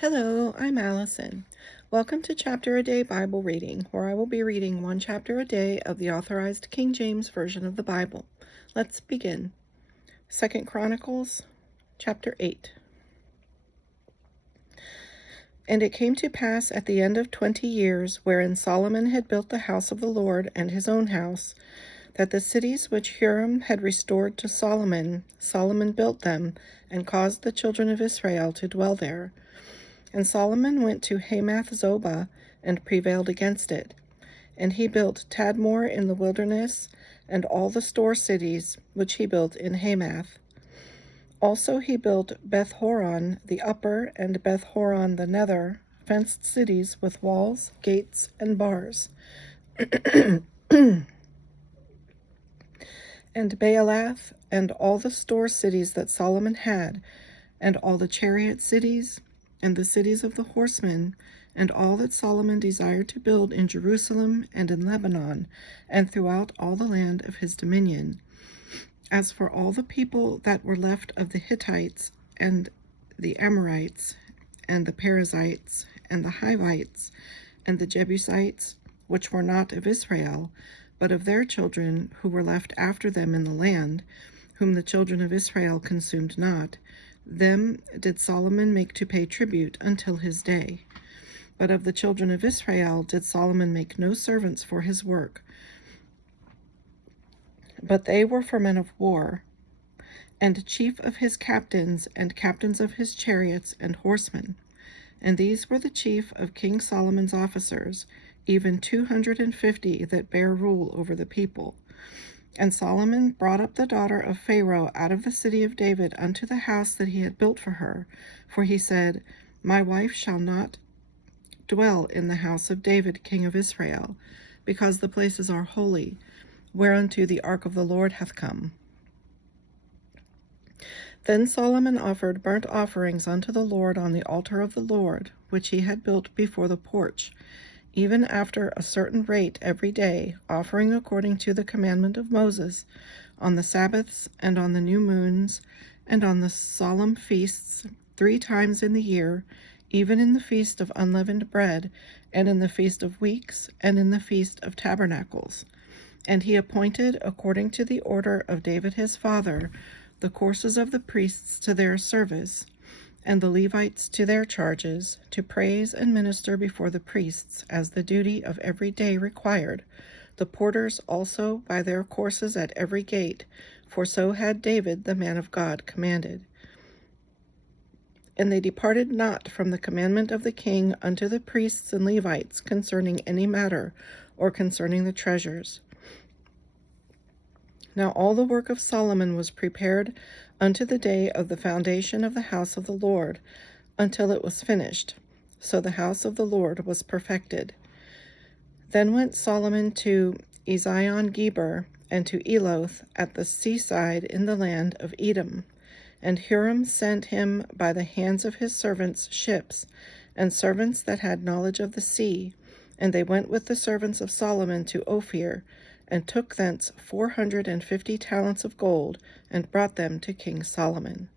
Hello, I'm Allison. Welcome to Chapter a Day Bible Reading, where I will be reading one chapter a day of the Authorized King James Version of the Bible. Let's begin. 2 Chronicles Chapter 8. And it came to pass at the end of 20 years, wherein Solomon had built the house of the Lord and his own house, that the cities which Hiram had restored to Solomon built them, and caused the children of Israel to dwell there. And Solomon went to Hamath-zobah, and prevailed against it. And he built Tadmor in the wilderness, and all the store cities which he built in Hamath. Also he built Beth-horon the upper, and Beth-horon the nether, fenced cities with walls, gates, and bars. And Baalath, and all the store cities that Solomon had, and all the chariot cities, and the cities of the horsemen, and all that Solomon desired to build in Jerusalem and in Lebanon, and throughout all the land of his dominion. As for all the people that were left of the Hittites, and the Amorites, and the Perizzites, and the Hivites, and the Jebusites, which were not of Israel, but of their children who were left after them in the land, whom the children of Israel consumed not, them did Solomon make to pay tribute until his day. But of the children of Israel did Solomon make no servants for his work, but they were for men of war, and chief of his captains, and captains of his chariots and horsemen. And these were the chief of King Solomon's officers, even 250 that bare rule over the people. And Solomon brought up the daughter of Pharaoh out of the city of David unto the house that he had built for her. For he said, My wife shall not dwell in the house of David king of Israel, because the places are holy, whereunto the ark of the Lord hath come. Then Solomon offered burnt offerings unto the Lord on the altar of the Lord, which he had built before the porch, even after a certain rate every day, offering according to the commandment of Moses, on the Sabbaths, and on the new moons, and on the solemn feasts, 3 times in the year, even in the feast of unleavened bread, and in the feast of weeks, and in the feast of tabernacles. And he appointed, according to the order of David his father, the courses of the priests to their service, and the Levites to their charges, to praise and minister before the priests, as the duty of every day required, the porters also by their courses at every gate, for so had David the man of God commanded. And they departed not from the commandment of the king unto the priests and Levites concerning any matter, or concerning the treasures. Now all the work of Solomon was prepared unto the day of the foundation of the house of the Lord, until it was finished. So the house of the Lord was perfected. Then went Solomon to Ezion-Geber, and to Eloth at the seaside in the land of Edom. And Hiram sent him by the hands of his servants ships, and servants that had knowledge of the sea. And they went with the servants of Solomon to Ophir, and took thence 450 talents of gold, and brought them to King Solomon.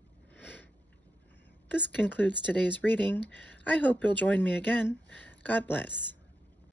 This concludes today's reading. I hope you'll join me again. God bless.